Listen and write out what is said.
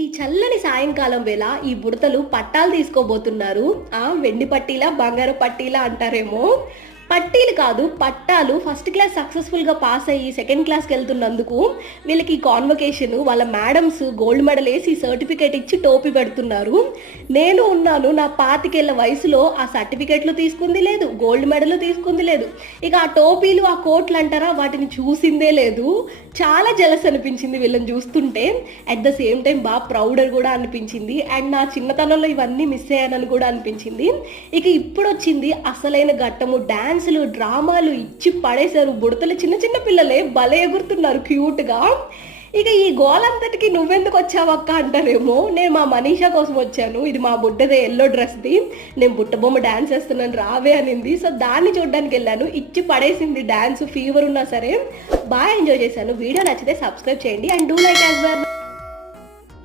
ఈ చల్లని సాయంకాలం వేళ ఈ బుడతలు పట్టాలు తీసుకోబోతున్నారు. వెండి పట్టీలా బంగారు పట్టీలా అంటారేమో. పట్టీలు కాదు, పట్టాలు. ఫస్ట్ క్లాస్ సక్సెస్ఫుల్గా పాస్ అయ్యి సెకండ్ క్లాస్కి వెళ్తున్నందుకు వీళ్ళకి కాన్వకేషన్, వాళ్ళ మేడమ్స్ గోల్డ్ మెడల్ వేసి సర్టిఫికేట్ ఇచ్చి టోపీ పెడుతున్నారు. నేను ఉన్నాను, నా 25 ఏళ్ల వయసులో ఆ సర్టిఫికేట్లు తీసుకుంది లేదు, గోల్డ్ మెడల్ తీసుకుంది లేదు, ఇక ఆ టోపీలు ఆ కోట్లు అంటారా వాటిని చూసిందే లేదు. చాలా జలస్ అనిపించింది వీళ్ళని చూస్తుంటే. అట్ ద సేమ్ టైం బాగా ప్రౌడర్ కూడా అనిపించింది. అండ్ నా చిన్నతనంలో ఇవన్నీ మిస్ అయ్యానని కూడా అనిపించింది. ఇక ఇప్పుడు వచ్చింది అసలైన ఘట్టము. డాన్సులు డ్రామాలు ఇచ్చి పడేశారు. బుడతలు చిన్న చిన్న పిల్లలే భలే ఎగురుతున్నారు క్యూట్గా. ఇక ఈ గోలంతటికి నువ్వెందుకు వచ్చావక్క అంటారేమో. నేను మా మనీషా కోసం వచ్చాను. ఇది మా బుడ్డదే ఎల్లో డ్రెస్ది. నేను బుట్టబొమ్మ డాన్స్ వేస్తున్నాను రావే అనింది. సో దాన్ని చూడడానికి వెళ్ళాను. ఇచ్చి పడేసింది డాన్స్. ఫీవర్ ఉన్నా సరే బాగా ఎంజాయ్ చేశాను. వీడియో నచ్చితే సబ్స్క్రైబ్ చేయండి and do like as well.